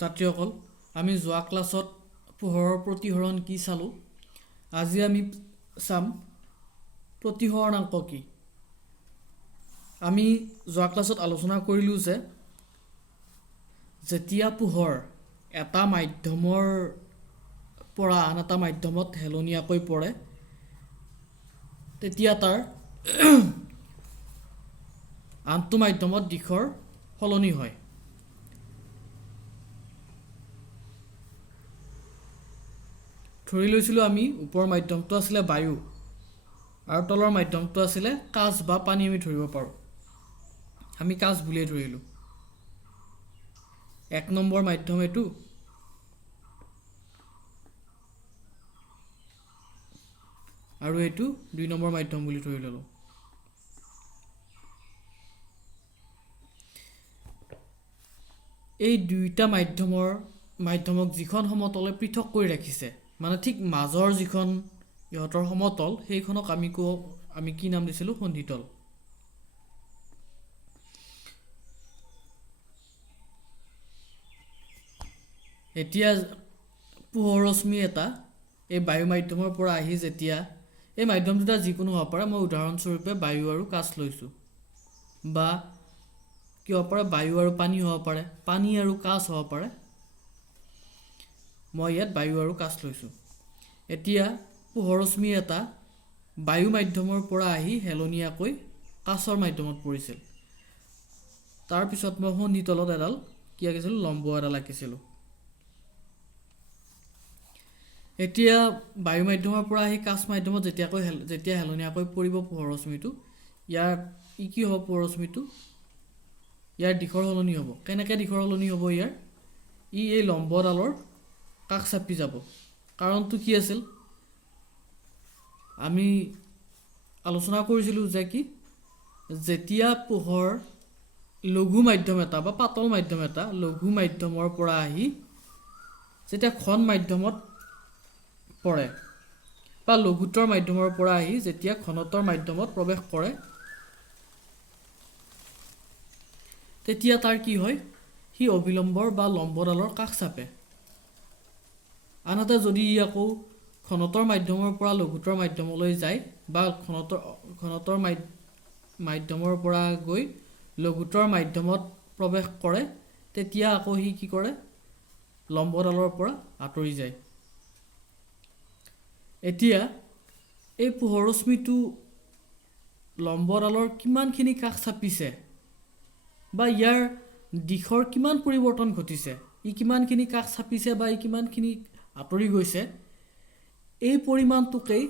ছাত্ৰীসকল, আমি যোৱা ক্লাছত পোহৰৰ প্ৰতিসৰণ কি চালোঁ। আজি আমি চাম প্ৰতিসৰণাংক কি। আমি যোৱা ক্লাছত আলোচনা কৰিলোঁ যে যেতিয়া পোহৰ এটা মাধ্যমৰ পৰা আন এটা মাধ্যমত হেলনীয়াকৈ পৰে তেতিয়া তাৰ আনটো মাধ্যমত দিশৰ সলনি হয়। ধৰি লৈছিলোঁ আমি ওপৰৰ মাধ্যমটো আছিলে বায়ু আৰু তলৰ মাধ্যমটো আছিলে কাঁচ বা পানী আমি ধৰিব পাৰোঁ। আমি কাঁচ বুলিয়ে ধৰিলোঁ। 1 নম্বৰ মাধ্যম এইটো আৰু এইটো 2 নম্বৰ মাধ্যম বুলি ধৰি ল'লোঁ। এই দুইটা মাধ্যমক যিখন সমতলে পৃথক কৰি ৰাখিছে, মানে ঠিক মাজৰ যিখন ইহঁতৰ সমতল, সেইখনক আমি কি নাম দিছিলোঁ? সন্ধিতল। এতিয়া পোহৰ ৰশ্মি এটা এই বায়ু মাধ্যমৰ পৰা আহি যেতিয়া এই মাধ্যম দুটা যিকোনো হ'ব পাৰে, মই উদাহৰণস্বৰূপে বায়ু আৰু কাঁচ লৈছোঁ, বা কি হ'ব পাৰে বায়ু আৰু পানী হ'ব পাৰে, পানী আৰু কাঁচ হ'ব পাৰে। মই ইয়াত বায়ু আৰু কাঁচ লৈছোঁ। এতিয়া পোহৰ ৰশ্মি এটা বায়ু মাধ্যমৰ পৰা আহি হেলনীয়াকৈ কাঁচৰ মাধ্যমত পৰিছিল। তাৰপিছত মই সন্ধিতলত এডাল কি আঁকিছিলোঁ? লম্ব এডাল আঁকিছিলোঁ। এতিয়া বায়ু মাধ্যমৰ পৰা আহি কাঁচ মাধ্যমত যেতিয়া হেলনীয়াকৈ পৰিব পোহৰ ৰশ্মিটো, ই কি হ'ব? পোহৰ ৰশ্মিটো ইয়াৰ দিশৰ সলনি হ'ব। কেনেকৈ দিশৰ সলনি হ'ব ইয়াৰ? এই লম্বডালৰ কাষ চাপি যাব। কাৰণটো কি আছিল? আমি আলোচনা কৰিছিলোঁ যে যেতিয়া পোহৰ লঘু মাধ্যম এটা বা পাতল মাধ্যম এটা লঘু মাধ্যমৰ পৰা আহি যেতিয়া ঘন মাধ্যমত পৰে, বা লঘুত্বৰ মাধ্যমৰ পৰা আহি যেতিয়া ঘনত্বৰ মাধ্যমত প্ৰৱেশ কৰে, তেতিয়া তাৰ কি হয়? সি অভিলম্বৰ বা লম্বডালৰ কাষ চাপে। আনহাতে যদি ই আকৌ ঘনত্বৰ মাধ্যমৰ পৰা লঘুত্বৰ মাধ্যমলৈ যায়, বা ঘনত্বৰ মাধ্যমৰ পৰা গৈ লঘুত্বৰ মাধ্যমত প্ৰৱেশ কৰে, তেতিয়া আকৌ সি কি কৰে? লম্বডালৰ পৰা আঁতৰি যায়। এতিয়া এই পোহৰ ৰশ্মিটো লম্বডালৰ কিমানখিনি কাষ চাপিছে, বা ইয়াৰ দিশৰ কিমান পৰিৱৰ্তন ঘটিছে, ই কিমানখিনি কাষ চাপিছে বা ই কিমানখিনি আঁতৰি গৈছে, এই পৰিমাণটোকেই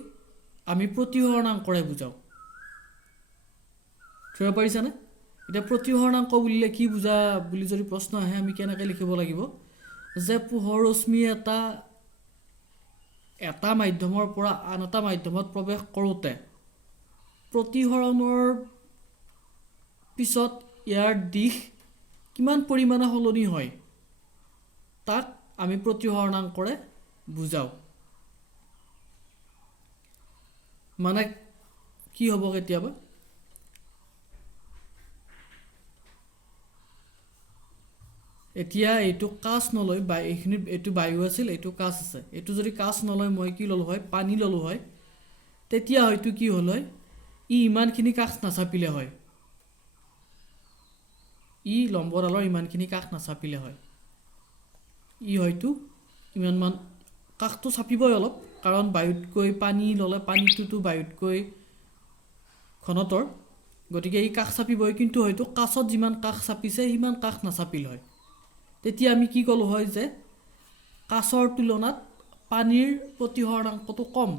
আমি প্ৰতিসৰণাংকৰে বুজাওঁ। ধৰিব পাৰিছানে? এতিয়া প্ৰতিসৰণাংক বুলিলে কি বুজা বুলি যদি প্ৰশ্ন আহে, আমি কেনেকৈ লিখিব লাগিব? যে পোহৰ ৰশ্মি এটা মাধ্যমৰ পৰা আন এটা মাধ্যমত প্ৰৱেশ কৰোঁতে প্ৰতিসৰণৰ পিছত ইয়াৰ দিশ কিমান পৰিমাণে সলনি হয়, তাক আমি প্ৰতিসৰণাংকৰে বুজাওঁ। মানে কি হ'ব? কেতিয়াবা এতিয়া এইটো কাঁচ নলয়, এইটো বায়ু আছিল, এইটো কাঁচ আছে। এইটো যদি কাঁচ নলয় মই কি ল'লোঁ হয়? পানী ল'লোঁ হয়। তেতিয়া হয়তো কি হ'ল হয়? ই ইমানখিনি কাষ নাচাপিলে হয়। ই লম্বডালৰ ইমানখিনি কাষ নাচাপিলে হয়। ই হয়তো ইমানমান কাষটো চাপিবই অলপ, কাৰণ বায়ুতকৈ পানী ল'লে পানীটোতো বায়ুতকৈ ঘনতৰ, গতিকে ই কাষ চাপিবই। কিন্তু হয়তো কাঁচত যিমান কাষ চাপিছে সিমান কাষ নাচাপিল হয়। তেতিয়া আমি কি ক'লোঁ হয়? যে কাঁচৰ তুলনাত পানীৰ প্ৰতিসৰণাংকটো কম।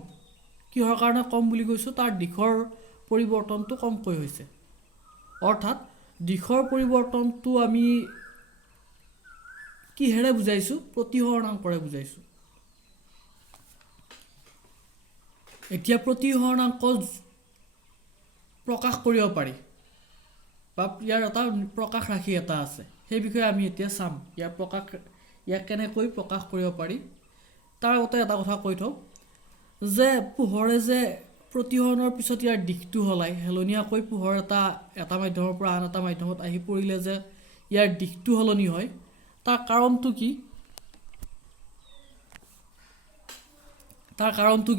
কিহৰ কাৰণে কম বুলি কৈছোঁ? তাৰ দিশৰ পৰিৱৰ্তনটো কমকৈ হৈছে। অৰ্থাৎ দিশৰ পৰিৱৰ্তনটো আমি কিহেৰে বুজাইছোঁ? প্ৰতিসৰণাংকৰে বুজাইছোঁ। এতিয়া প্ৰতিসৰণাংক প্ৰকাশ কৰিব পাৰি, বা ইয়াৰ এটা প্ৰকাশ ৰাশি এটা আছে। সেই বিষয়ে আমি এতিয়া চাম। ইয়াক কেনেকৈ প্ৰকাশ কৰিব পাৰি। তাৰ আগতে এটা কথা কৈ থওঁ, যে পোহৰে যে প্ৰতিসৰণৰ পিছত ইয়াৰ দিশটো সলায়, হেলনীয়াকৈ পোহৰ এটা মাধ্যমৰ পৰা আন এটা মাধ্যমত আহি পৰিলে যে ইয়াৰ দিশটো সলনি হয়, তাৰ কাৰণটো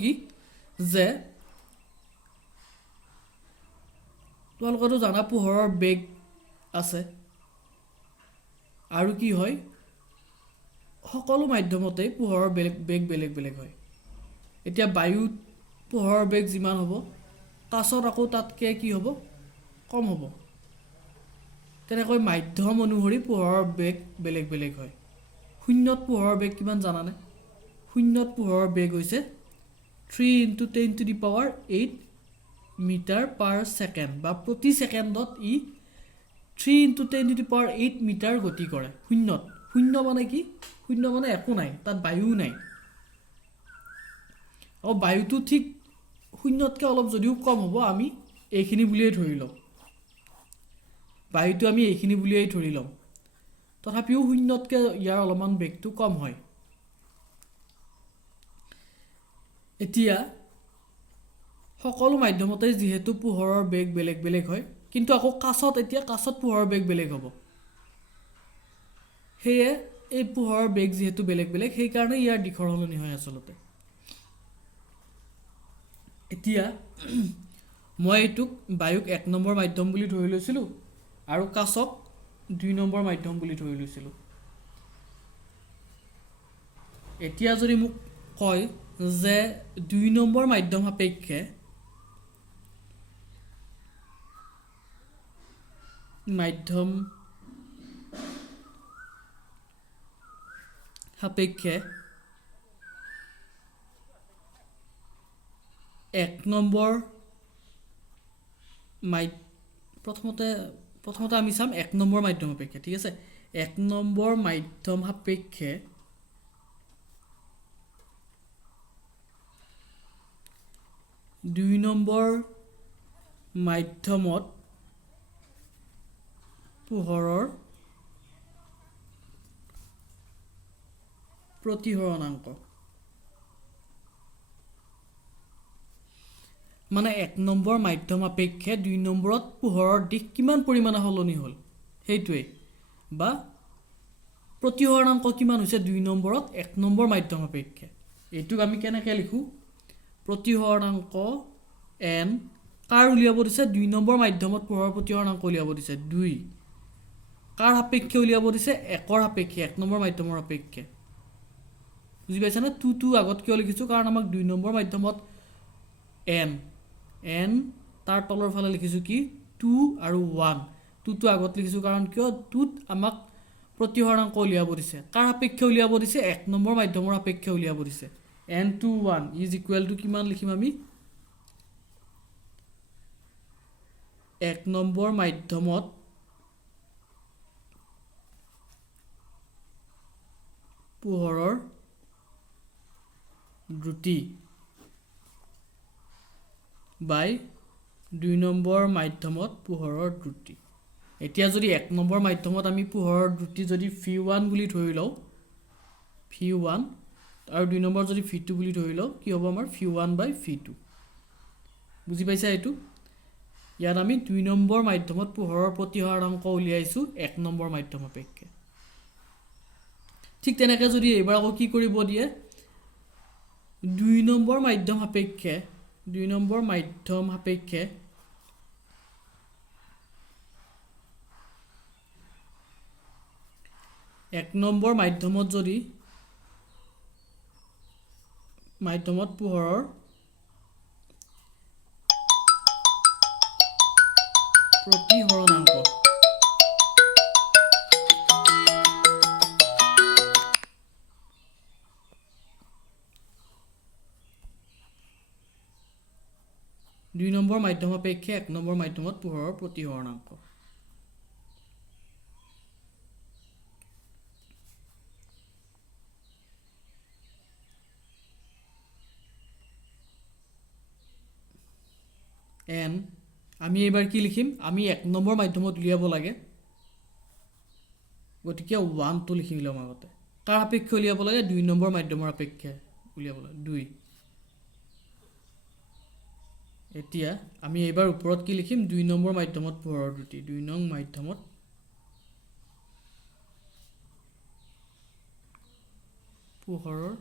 কি যে তোমালোকেতো জানা পোহৰৰ বেগ আছে আৰু কি হয় সকলো মাধ্যমতেই পোহৰৰ বেগ বেলেগ বেলেগ হয় এতিয়া বায়ুত পোহৰৰ বেগ যিমান হ'ব কাছত আকৌ তাতকৈ কি হ'ব কম হ'ব তেনেকৈ মাধ্যম অনুসৰি পোহৰৰ বেগ বেলেগ বেলেগ হয় শূন্যত পোহৰৰ বেগ কিমান জানানে শূন্যত পোহৰৰ বেগ হৈছে 3 × 10⁸ মিটাৰ পাৰ ছেকেণ্ড বা প্ৰতি ছেকেণ্ডত ই 3 × 10⁸ মিটাৰ গতি কৰে শূন্যত শূন্য মানে কি শূন্য মানে একো নাই তাত বায়ুও নাই আৰু বায়ুটো ঠিক শূন্যতকৈ অলপ যদিও কম হ'ব আমি এইখিনি বুলিয়েই ধৰি ল'ম বায়ুটো আমি এইখিনি বুলিয়েই ধৰি ল'ম তথাপিও শূন্যতকৈ ইয়াৰ অলপমান বেগটো কম হয় এতিয়া সকলো মাধ্যমতে যিহেতু পোহৰৰ বেগ বেলেগ বেলেগ হয় কিন্তু আকৌ কাছত পোহৰৰ বেগ বেলেগ হ'ব সেয়ে এই পোহৰৰ বেগ যিহেতু বেলেগ বেলেগ সেইকাৰণে ইয়াৰ দিশৰ সলনি হয় আচলতে এতিয়া মই এইটোক বায়ুক 1 নম্বৰ মাধ্যম বুলি ধৰি লৈছিলোঁ আৰু কাছক 2 নম্বৰ মাধ্যম বুলি ধৰি লৈছিলোঁ এতিয়া যদি মোক কয় যে 2 নম্বৰ মাধ্যম সাপেক্ষে এক নম্বৰ প্ৰথমতে আমি চাম 1 নম্বৰ মাধ্যম সাপেক্ষে ঠিক আছে 1 নম্বৰ মাধ্যম সাপেক্ষে 2 নম্বৰ মাধ্যমত পোহৰৰ প্ৰতিসৰণাংক মানে 1 নম্বৰ মাধ্যম সাপেক্ষে 2 নম্বৰত পোহৰৰ দিশ কিমান পৰিমাণে সলনি হ'ল সেইটোৱে বা প্ৰতিসৰণাংক কিমান হৈছে 2 নম্বৰত 1 নম্বৰ মাধ্যম সাপেক্ষে এইটোক আমি কেনেকৈ লিখোঁ প্ৰতিসৰণাংক n কাৰ উলিয়াব দিছে 2 নম্বৰ মাধ্যমত পোহৰৰ প্ৰতিসৰণাংক উলিয়াব দিছে 2 কাৰ সাপেক্ষে উলিয়াব দিছে 1ৰ সাপেক্ষে 1 নম্বৰ মাধ্যমৰ সাপেক্ষে বুজি পাইছানে 2 আগত কিয় লিখিছোঁ কাৰণ আমাক 2 নম্বৰ মাধ্যমত n তাৰ তলৰ ফালে লিখিছোঁ কি 2 আৰু 1 2টো আগত লিখিছোঁ কাৰণ কিয় 2ত আমাক প্ৰতিসৰণাংক উলিয়াব দিছে কাৰ সাপেক্ষে উলিয়াব দিছে 1 নম্বৰ মাধ্যমৰ সাপেক্ষে উলিয়াব দিছে n to 1 = কিমান লিখিম আমি 1 নম্বৰ মাধ্যমত পোহৰৰ দ্ৰুতি বাই 2 নম্বৰ মাধ্যমত পোহৰৰ দ্ৰুতি এতিয়া যদি 1 নম্বৰ মাধ্যমত আমি পোহৰৰ দ্ৰুতি যদি v1 বুলি ধৰি লওঁ v1 আৰু 2 নম্বৰ যদি v2 বুলি ধৰি লওঁ কি হ'ব আমাৰ v1/v2 বুজি পাইছা এইটো ইয়াত আমি 2 নম্বৰ মাধ্যমত পোহৰৰ প্ৰতিসৰণাংক উলিয়াইছোঁ 1 নম্বৰ মাধ্যম সাপেক্ষে ঠিক তেনেকৈ যদি এইবাৰ আকৌ কি কৰিব দিয়ে 2 নম্বৰ মাধ্যম সাপেক্ষে 1 নম্বৰ মাধ্যমত যদি পোহৰৰ প্ৰতিসৰণাংক দুই নম্বৰ মাধ্যম সাপেক্ষে 1 নম্বৰ মাধ্যমত পোহৰৰ প্ৰতিসৰণাংক n আমি এবাৰ কি লিখিম আমি 1 নম্বৰ মাধ্যমত উলিয়াব লাগে গতিকে 1 টো লিখি লম আগতে কাৰ সাপেক্ষে উলিয়াব লাগে 2 নম্বৰ মাধ্যমৰ সাপেক্ষে উলিয়াব লাগে 2 এতিয়া আমি এবাৰ ওপৰত কি লিখিম 2 নম্বৰ মাধ্যমত পোহৰৰ দ্ৰুতি 2 নং মাধ্যমত পোহৰৰ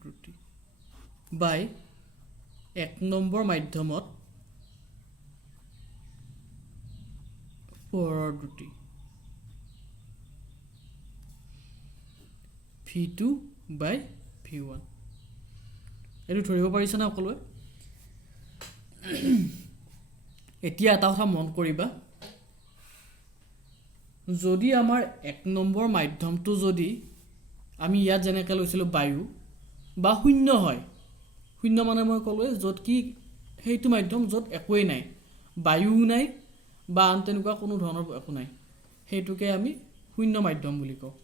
দ্ৰুতি বাই 1 নম্বৰ মাধ্যমত পোহৰৰ দ্ৰুতি v2 বাই v1 এইটো ধৰিব পাৰিছে না সকলোৱে এতিয়া এটা কথা মন কৰিবা যদি আমাৰ 1 নম্বৰ মাধ্যমটো যদি আমি ইয়াত যেনেকৈ লৈছিলোঁ বায়ু বা শূন্য হয় শূন্য মানে মই ক'লোৱে য'ত কি সেইটো মাধ্যম য'ত একোৱেই নাই বায়ুও নাই বা আন তেনেকুৱা কোনো ধৰণৰ একো নাই সেইটোকে আমি শূন্য মাধ্যম বুলি কওঁ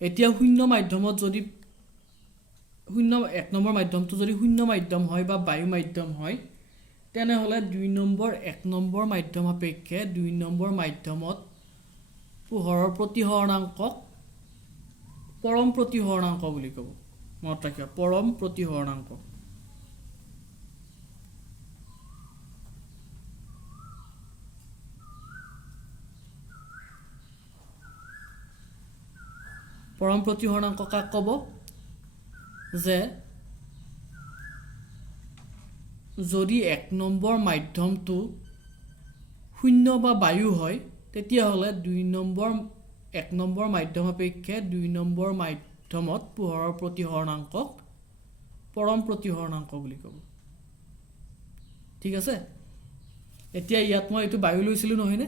এতিয়া শূন্য মাধ্যমত যদি 1 নম্বৰ মাধ্যমটো যদি শূন্য মাধ্যম হয় বা বায়ু মাধ্যম হয় তেনেহ'লে 2 নম্বৰ 1 নম্বৰ মাধ্যম অপেক্ষে 2 নম্বৰ মাধ্যমত পোহৰৰ প্ৰতিহৰণাংকক পৰম প্ৰতিহৰণাংক বুলি ক'ব মনত ৰাখিবা পৰম প্ৰতিহৰণাংক পৰম প্ৰতিহৰণাংক কাক ক'ব যে যদি 1 নম্বৰ মাধ্যমটো শূন্য বা বায়ু হয় তেতিয়াহ'লে 2 নম্বৰ 1 নম্বৰ মাধ্যম অপেক্ষে 2 নম্বৰ মাধ্যমত পোহৰৰ প্ৰতিহৰণাংকক পৰম প্ৰতিহৰণাংক বুলি ক'ব ঠিক আছে এতিয়া ইয়াত মই এইটো বায়ু লৈছিলোঁ নহয়নে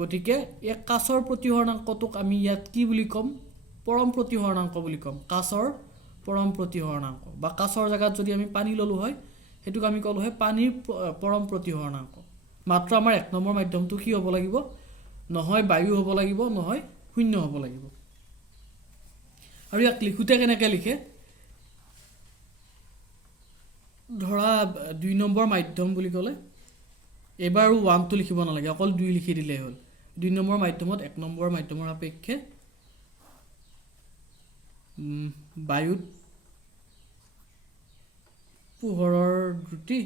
গতিকে এই কাচৰ প্ৰতিহৰণাংকটোক আমি ইয়াত কি বুলি ক'ম পৰম প্ৰতিহৰণাংক বুলি ক'ম কাচৰ পৰম প্ৰতিহৰণাংক বা কাচৰ জাগাত যদি আমি পানী ললো হয় হেতুক আমি কলো হয় পানীৰ পৰম প্ৰতিহৰণাংক মাত্ৰ আমাৰ 1 নম্বৰ মাধ্যমটো কি হ'ব লাগিব নহয় বায়ু হ'ব লাগিব নহয় শূন্য হ'ব লাগিব আৰু ইয়াক লিখোতে কেনেকৈ লিখে ধৰা 2 নম্বৰ মাধ্যম বুলি ক'লে এবাৰ 1 টো লিখিব নালাগে অকল 2 লিখি দিলেই হ'ল 2 নম্বৰ মাধ্যমত 1 নম্বৰ মাধ্যমৰ অপেক্ষে বায়ুত পোহৰৰ দ্ৰুতি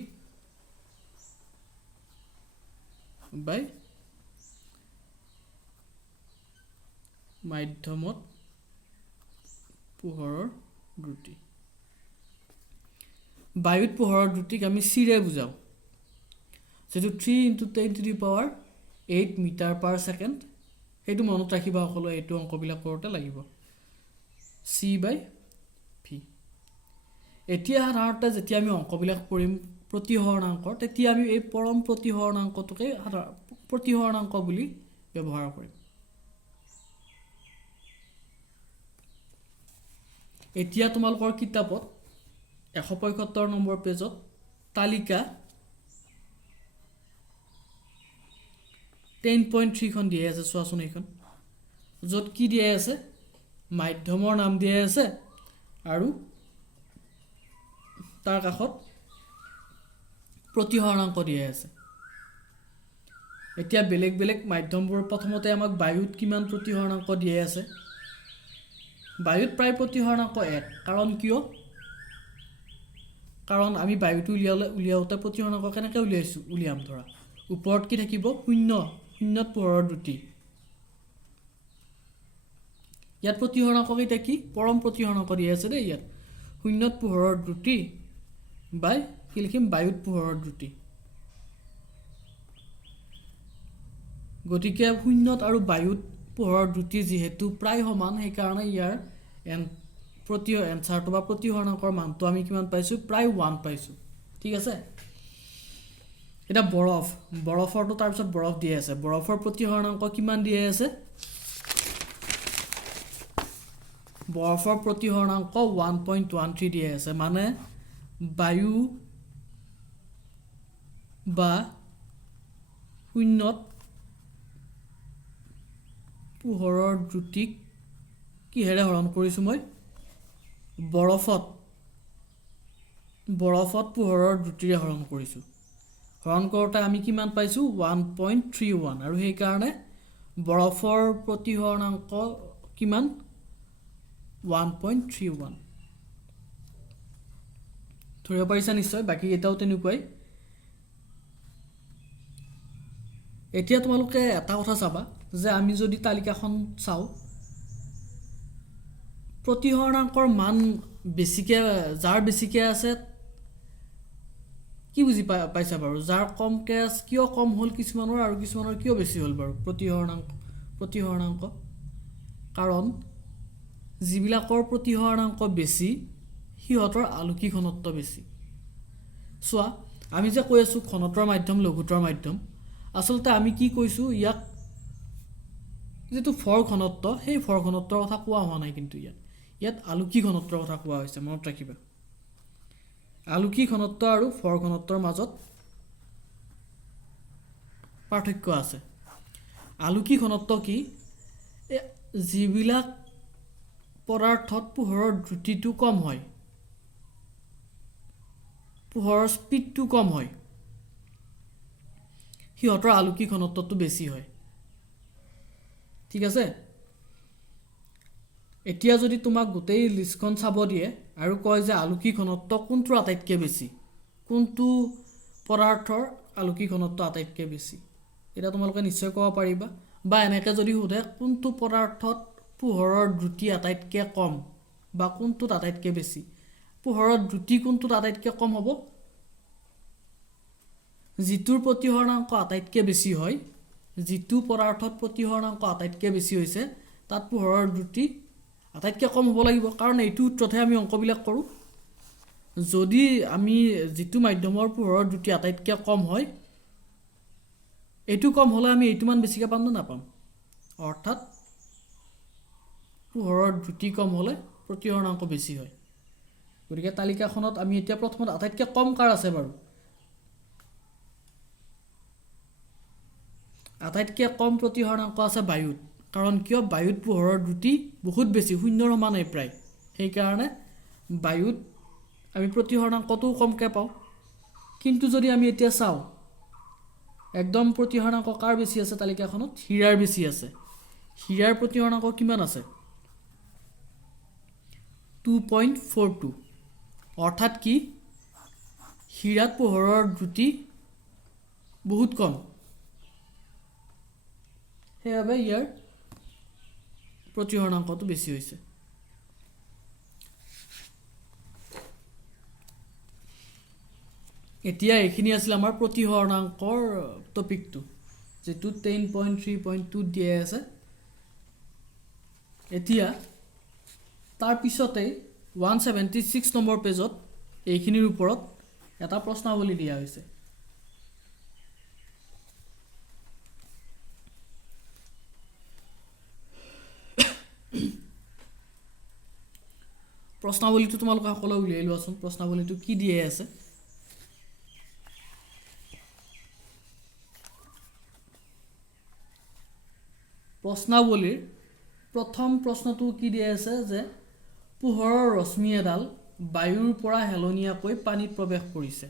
বাই মাধ্যমত পোহৰৰ দ্ৰুতি বায়ুত পোহৰৰ দ্ৰুতিক আমি চিৰে বুজাওঁ যেটো 3 × 10⁸ মিটাৰ পাৰ ছেকেণ্ড সেইটো মনত ৰাখিবা সকলো এইটো অংকবিলাক কৰোঁতে লাগিব c/v এতিয়া সাধাৰণতে যেতিয়া আমি অংকবিলাক কৰিম প্ৰতিহৰণাংকৰ তেতিয়া আমি এই পৰম প্ৰতিহৰণাংকটোকে প্ৰতিহৰণাংক বুলি ব্যৱহাৰ কৰিম এতিয়া তোমালোকৰ কিতাপত 175 নম্বৰ পেজত তালিকা 10.3 খন দিয়া আছে চোৱাচোন এইখন য'ত কি দিয়া আছে মাধ্যমৰ নাম দিয়া আছে আৰু তাৰ কাষত প্ৰতিহৰণাংক দিয়া আছে এতিয়া বেলেগ বেলেগ মাধ্যমবোৰ প্ৰথমতে আমাক বায়ুত কিমান প্ৰতিহৰণাংক দিয়া আছে বায়ুত প্ৰায় প্ৰতিহৰণাংক 1 কাৰণ কিয় কাৰণ আমি বায়ুটো উলিয়াওতে প্ৰতিহৰণাংক কেনেকৈ উলিয়াম ধৰা ওপৰত কি থাকিব শূন্যত পোহৰৰ দ্ৰুতি ইয়াত প্ৰতিহৰণাংক কেইটা কি পৰম প্ৰতিহৰণাংক দিয়া আছে দেই ইয়াত শূন্যত পোহৰৰ দ্ৰুতি বাই কি লিখিম বায়ুত পোহৰৰ দ্ৰুতি গতিকে শূন্যত আৰু বায়ুত পোহৰৰ দ্ৰুতি যিহেতু প্ৰায় সমান সেইকাৰণে ইয়াৰ এনসাৰটো বা প্ৰতিহৰণাংকৰ মানটো আমি কিমান পাইছো প্ৰায় 1 পাইছো ঠিক আছে এটা বৰফৰটো তাৰ পিছত বৰফ দিয়া আছে বৰফৰ প্ৰতিহৰণাংক কিমান দিয়া আছে বৰফৰ প্ৰতিহৰণাংক 1.13 দিয়া আছে মানে বায়ু বা শূন্যত পোহৰৰ দ্ৰুতিক কিহেৰে হৰণ কৰিছো মই বৰফত পোহৰৰ দ্ৰুতিৰে হৰণ কৰিছো হৰণ কৰোঁতে আমি কিমান পাইছো 1.31 আৰু সেই কাৰণে বৰফৰ প্ৰতিহৰণাংক কিমান 1.31 ধৰিব পাৰিছা নিশ্চয় বাকি এটাও তেনেকুৱাই এতিয়া তোমালোকে এটা কথা চাবা যে আমি যদি তালিকাখন চাও প্ৰতিহৰণাংকৰ মান বেছিকৈ যাৰ বেছিকৈ আছে কি বুজি পাইছা বাৰু যাৰ কমকৈ আছে কিয় কম হ'ল কিছুমানৰ আৰু কিছুমানৰ কিয় বেছি হ'ল বাৰু প্ৰতিহৰণাংক কাৰণ যিবিলাকৰ প্ৰতিহৰণাংক বেছি সিহঁতৰ আলোকিক ঘনত্ব বেছি চোৱা আমি যে কৈ আছোঁ ঘনত্বৰ মাধ্যম লঘুত্বৰ মাধ্যম আচলতে আমি কি কৈছোঁ ইয়াক যেটো ফৰ ঘনত্ব সেই ফৰ ঘনত্বৰ কথা কোৱা হোৱা নাই কিন্তু ইয়াত আলোকিক ঘনত্বৰ কথা কোৱা হৈছে মনত ৰাখিবা আলোকিক ঘনত্ব আৰু ফৰ ঘনত্বৰ মাজত পাৰ্থক্য আছে আলোকিক ঘনত্ব কি যিবিলাক পদাৰ্থত পোহৰৰ দ্ৰুতিটো কম হয় পোহৰৰ স্পীডটো কম হয় সিহঁতৰ আলোকিক ঘনত্বটো বেছি হয় ঠিক আছে এতিয়া যদি তোমাক গোটেই লিষ্টখন চাব দিয়ে আৰু কয় যে আলোকিক ঘনত্ব কোনটো আটাইতকৈ বেছি কোনটো পদাৰ্থৰ আলোকিক ঘনত্ব আটাইতকৈ বেছি এটা তোমালোকে নিশ্চয় ক'ব পাৰিবা বা এনেকৈ যদি সোধে কোনটো পদাৰ্থত পোহৰৰ দ্ৰুতি আটাইতকৈ কম বা কোনটোত আটাইতকৈ বেছি পোহৰৰ দ্ৰুতি কোনটোত আটাইতকৈ কম হ'ব যিটোৰ প্ৰতিহৰণাংক আটাইতকৈ বেছি হয় যিটো পদাৰ্থত প্ৰতিহৰণাংক আটাইতকৈ বেছি হৈছে তাত পোহৰৰ দ্ৰুতি আটাইতকৈ কম হ'ব লাগিব কাৰণ এইটো সূত্ৰতহে আমি অংকবিলাক কৰোঁ যদি আমি যিটো মাধ্যমৰ পোহৰৰ দ্ৰুতি আটাইতকৈ কম হয় এইটো কম হ'লে আমি এইটো মান বেছিকৈ পাম নে নাপাম অৰ্থাৎ পোহৰৰ দ্ৰুতি কম হ'লে প্ৰতিহৰণাংক বেছি হয় গতিকে তালিকাখনত আমি এতিয়া প্ৰথমত আটাইতকৈ কম কাৰ আছে বাৰু আটাইতকৈ কম প্ৰতিহৰণাংক আছে বায়ুত কাৰণ কিয় বায়ুত পোহৰৰ দ্ৰুতি বহুত বেছি শূন্যৰ সমানেই প্ৰায় সেইকাৰণে বায়ুত আমি প্ৰতিহৰণাংকটোও কমকৈ পাওঁ কিন্তু যদি আমি এতিয়া চাওঁ একদম প্ৰতিহৰণাংক কাৰ বেছি আছে তালিকাখনত হীৰাৰ বেছি আছে হীৰাৰ প্ৰতিহৰণাংক কিমান আছে 2.42 অৰ্থাৎ কি হীৰাত পোহৰৰ দ্ৰুতি বহুত কম সেইবাবে ইয়াৰ প্ৰতিহৰণাংকটো বেছি হৈছে এতিয়া এইখিনি আছিল আমাৰ প্ৰতিহৰণাংকৰ টপিকটো যেটো 10.3.2 দিয়া আছে এতিয়া তাৰ পিছতে 176 নম্বৰ পেজত এইখিনিৰ ওপৰত এটা প্ৰশ্নাৱলী দিয়া হৈছে প্ৰশ্নাৱলীটো তোমালোকে সকলো উলিয়াই লোৱাচোন প্ৰশ্নাৱলীটো কি দিয়া আছে প্ৰশ্নাৱলীৰ প্ৰথম প্ৰশ্নটো কি দিয়া আছে যে পোহৰৰ ৰশ্মি এডাল বায়ুৰ পৰা হেলনীয়াকৈ পানীত প্ৰৱেশ কৰিছে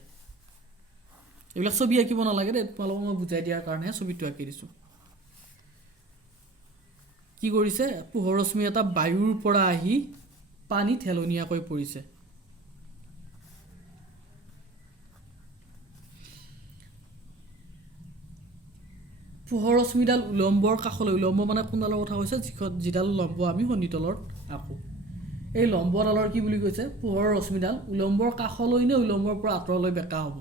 এইবিলাক ছবি আঁকিব নালাগে দেই তোমালোকক মই বুজাই দিয়াৰ কাৰণে ছবিটো আঁকি দিছোঁ কি কৰিছে পোহৰ ৰশ্মি এটা বায়ুৰ পৰা আহি পানীত হেলনীয়াকৈ পৰিছে পোহৰ ৰশ্মিডাল উলম্বৰ কাষলৈ উলম্ব মানে কোনডালৰ কথা কৈছে যিডাল লম্ব আমি সন্নিতলত আঁকো এই লম্বডালৰ কি বুলি কৈছে পোহৰৰ ৰশ্মিডাল উলম্বৰ কাষলৈ নে উলম্বৰ পৰা আঁতৰলৈ বেকা হ'ব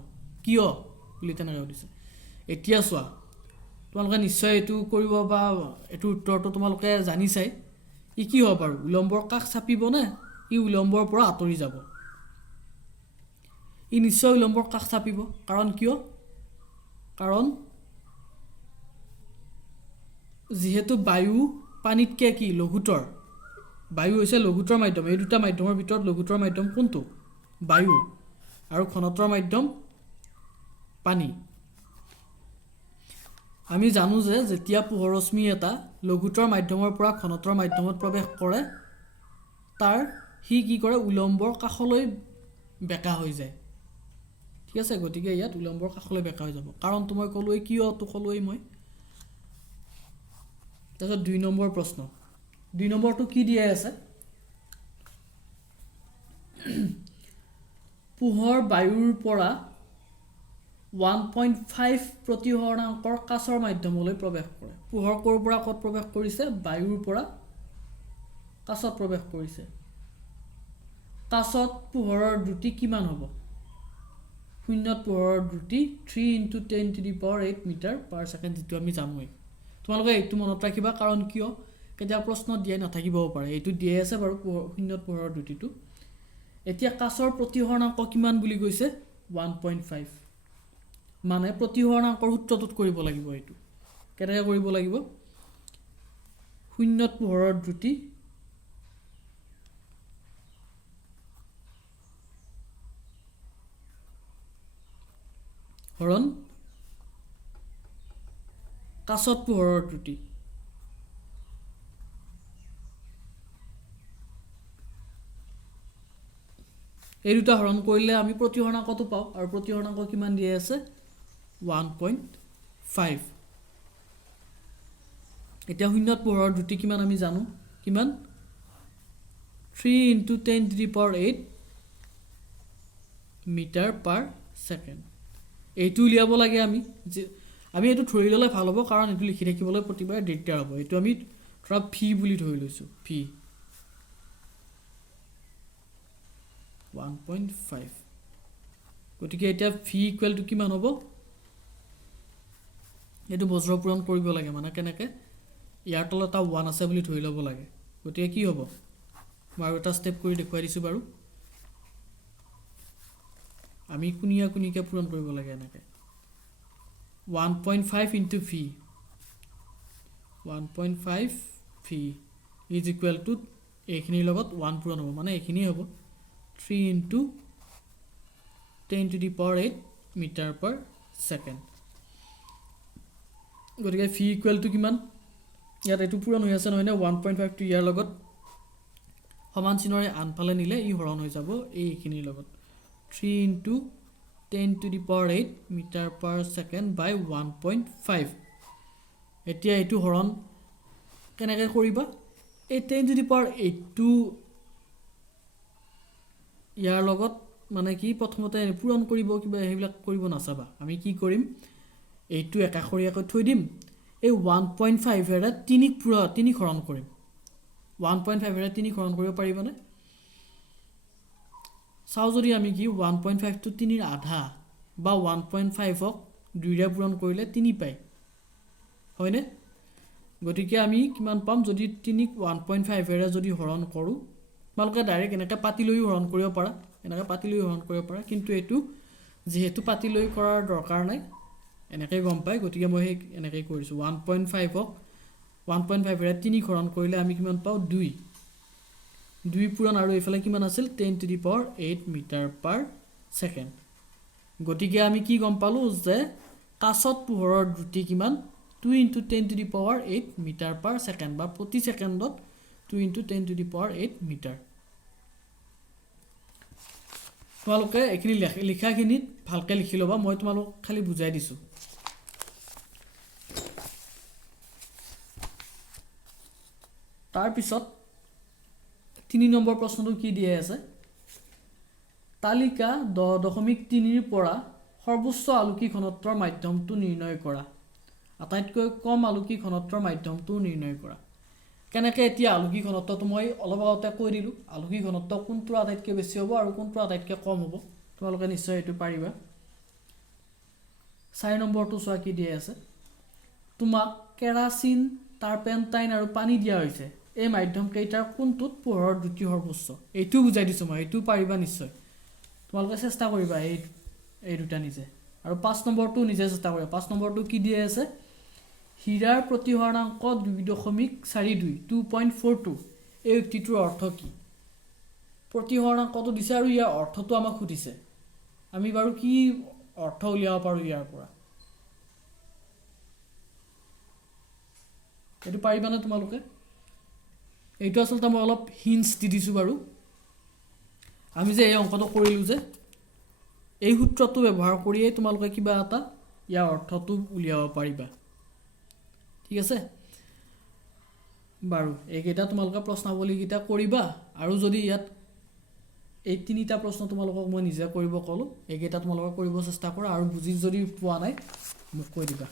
কিয় বুলি তেনেকৈ সুধিছে এতিয়া চোৱা তোমালোকে নিশ্চয় এইটো কৰিব বা এইটো উত্তৰটো তোমালোকে জানিছাই ই কি হ'ব বাৰু উলম্বৰ কাষ চাপিব নে ই উলম্বৰ পৰা আঁতৰি যাব ই নিশ্চয় উলম্বৰ কাষ চাপিব কাৰণ কিয় কাৰণ যিহেতু বায়ু পানীতকৈ কি লঘুতৰ বায়ু হৈছে লঘুতৰ মাধ্যম এই দুটা মাধ্যমৰ ভিতৰত লঘুতৰ মাধ্যম কোনটো বায়ু আৰু ঘনত্বৰ মাধ্যম পানী আমি জানো যে যেতিয়া পোহৰ ৰশ্মি এটা লঘুতৰ মাধ্যমৰ পৰা ঘনত্বৰ মাধ্যমত প্ৰৱেশ কৰে তাৰ হি কি কৰে উলম্বৰ কাষলৈ বেকা হৈ যায় ঠিক আছে গতিকে ইয়াত উলম্বৰ কাষলৈ বেকা হৈ যাব কাৰণ মই ক'লোৱেই কিয়টো ক'লোৱেই মই তাৰপিছত 2 নম্বৰ প্ৰশ্ন 2 নম্বৰটো কি দিয়া আছে পোহৰ বায়ুৰ পৰা 1.5 প্ৰতিহৰণাংকৰ কাচৰ মাধ্যমলৈ প্ৰৱেশ কৰে পোহৰ ক'ৰ পৰা ক'ত প্ৰৱেশ কৰিছে বায়ুৰ পৰা কাচত প্ৰৱেশ কৰিছে কাছত পোহৰৰ দ্ৰুতি কিমান হ'ব শূন্যত পোহৰৰ দ্ৰুতি 3 × 10⁸ মিটাৰ পাৰ ছেকেণ্ড যেটো আমি জানোই তোমালোকে এইটো মনত ৰাখিবা কাৰণ কিয় কেতিয়া প্ৰশ্ন দিয়া নাথাকিবও পাৰে এইটো দিয়ে আছে বাৰু শূন্যত পোহৰৰ দ্ৰুতিটো এতিয়া কাছৰ প্ৰতিহৰণাংক কিমান বুলি কৈছে 1.5 মানে প্ৰতিহৰণাংকৰ সূত্ৰটোত কৰিব লাগিব এইটো কেনেকৈ কৰিব লাগিব শূন্যত পোহৰৰ দ্ৰুতি হৰণ কাছত পোহৰৰ দ্ৰুতি এই দুটা হৰণ কৰিলে আমি প্ৰতিহৰণাংকটো পাওঁ আৰু প্ৰতিহৰণাংক কিমান দিয়ে আছে 1.5 এতিয়া শূন্যত পোহৰৰ দ্ৰুতি কিমান আমি জানো কিমান 3 × 10⁸ মিটাৰ পাৰ ছেকেণ্ড এইটো উলিয়াব লাগে আমি এইটো ধৰি ল'লে ভাল হ'ব কাৰণ এইটো লিখি থাকিবলৈ প্ৰতিবাৰে দিগদাৰ হ'ব এইটো আমি ধৰা ফি বুলি ধৰি লৈছোঁ ফি 1.5 গতিকে এতিয়া ফি ইকুৱেল টু কিমান হ'ব এইটো বজ্ৰ পূৰণ কৰিব লাগে মানে কেনেকৈ ইয়াৰ তলত এটা 1 আছে বুলি ধৰি ল'ব লাগে গতিকে কি হ'ব মই আৰু এটা ষ্টেপ কৰি দেখুৱাই দিছোঁ বাৰু আমি কুনিয়া কুনিকে পূৰণ কৰিব লাগে এনেকৈ 1.5 into Phi 1.5 Phi is equal to এইখিনিৰ লগত 1 পূৰণ হ'ব মানে এইখিনিয়ে হ'ব 3 × 10⁸ মিটাৰ পাৰ ছেকেণ্ড গতিকে ফি ইকুৱেল টু কিমান ইয়াত এইটো পূৰণ হৈ আছে নহয়নে 1.5 টো ইয়াৰ লগত সমান চিহ্নৰে আনফালে নিলে ই হৰণ হৈ যাব এইখিনিৰ লগত 3 × 10⁸ মিটাৰ পাৰ ছেকেণ্ড বাই 1.5 এতিয়া এইটো হৰণ কেনেকৈ কৰিবা এই 10⁸টো ইয়াৰ লগত মানে কি প্ৰথমতে পূৰণ কৰিব কিবা সেইবিলাক কৰিব নাচাবা আমি কি কৰিম এইটো একাষৰীয়াকৈ থৈ দিম এই 1.5 এৰে 3 হৰণ কৰিম 1.5 এৰে 3 হৰণ কৰিব পাৰিবনে চাও যদি আমি কি 1.5 টো 3 ৰ আধা বা 1.5 ক 2 ৰে পূৰণ কৰিলে 3 পাই হয়নে গতিকে আমি কিমান পাম যদি 3 ক 1.5 এৰে যদি হৰণ কৰো তোমালোকে ডাইৰেক্ট এনেকৈ পাতি লৈ হৰণ কৰিব পাৰা কিন্তু এইটো যেহেতু পাতি লৈ কৰাৰ দৰকাৰ নাই এনেকৈ গম পাই গতিকে মই এনেকৈ কৰিছোঁ 1.5 ক 1.5 এৰে 3 হৰণ কৰিলে আমি কিমান পাওঁ 2 পূৰণ আৰু এইফালে কিমান আছিল 10⁸ মিটাৰ পাৰ ছেকেণ্ড গতিকে আমি কি গম পালোঁ যে কাছত পোহৰৰ দ্ৰুতি কিমান 2 × 10⁸ মিটাৰ পাৰ ছেকেণ্ড বা প্ৰতি ছেকেণ্ডত 2 × 10⁸ মিটাৰ তোমালোকে এইখিনি লিখাখিনিত ভালকৈ লিখি ল'বা মই তোমালোক খালি বুজাই দিছোঁ তাৰপিছত 3 নম্বৰ প্ৰশ্নটো কি দিয়ে আছে তালিকা 10.3 ৰ পৰা সৰ্বোচ্চ আলোকিক ঘনত্বৰ মাধ্যমটো নিৰ্ণয় কৰা আটাইতকৈ কম আলোকিক ঘনত্বৰ মাধ্যমটো নিৰ্ণয় কৰা কেনেকৈ এতিয়া আলোকিক ঘনত্বটো মই অলপ আগতে কৈ দিলোঁ আলোকিক ঘনত্ব কোনটো আটাইতকৈ বেছি হ'ব আৰু কোনটো আটাইতকৈ কম হ'ব তোমালোকে নিশ্চয় এইটো পাৰিবা 4 নম্বৰটো চোৱা কি দিয়ে আছে তোমাক কেৰাচিন টাৰপেণ্টাইন আৰু পানী দিয়া হৈছে এই মাধ্যম কেইটাৰ কোনটোত পোহৰৰ দ্ৰুতি সৰ্বোচ্চ এইটো বুজাই দিছোঁ মই এইটো পাৰিবা নিশ্চয় তোমালোকে চেষ্টা কৰিবা এই দুটা নিজে আৰু 5 নম্বৰটো নিজে চেষ্টা কৰিবা 5 নম্বৰটো কি দিয়ে আছে হীৰাৰ প্ৰতিহৰণাংক 2.42 এই উক্তিটোৰ অৰ্থ কি প্ৰতিহৰণাংকটো দিছে আৰু ইয়াৰ অৰ্থটো আমাক সুধিছে আমি বাৰু কি অৰ্থ উলিয়াব পাৰোঁ ইয়াৰ পৰা এইটো পাৰিবানে তোমালোকে এইটো আচলতে মই অলপ হিন্টছ দি দিছোঁ বাৰু আমি যে এই অংকটো কৰিলোঁ যে এই সূত্ৰটো ব্যৱহাৰ কৰিয়েই তোমালোকে কিবা এটা ইয়াৰ অৰ্থটো উলিয়াব পাৰিবা ঠিক আছে বাৰু এইকেইটা তোমালোকে প্ৰশ্নাৱলীকেইটা কৰিবা আৰু যদি ইয়াত এই 3টা প্ৰশ্ন তোমালোকক মই নিজে কৰিব ক'লোঁ এইকেইটা তোমালোকে কৰিব চেষ্টা কৰা আৰু বুজি যদি পোৱা নাই মোক কৈ দিবা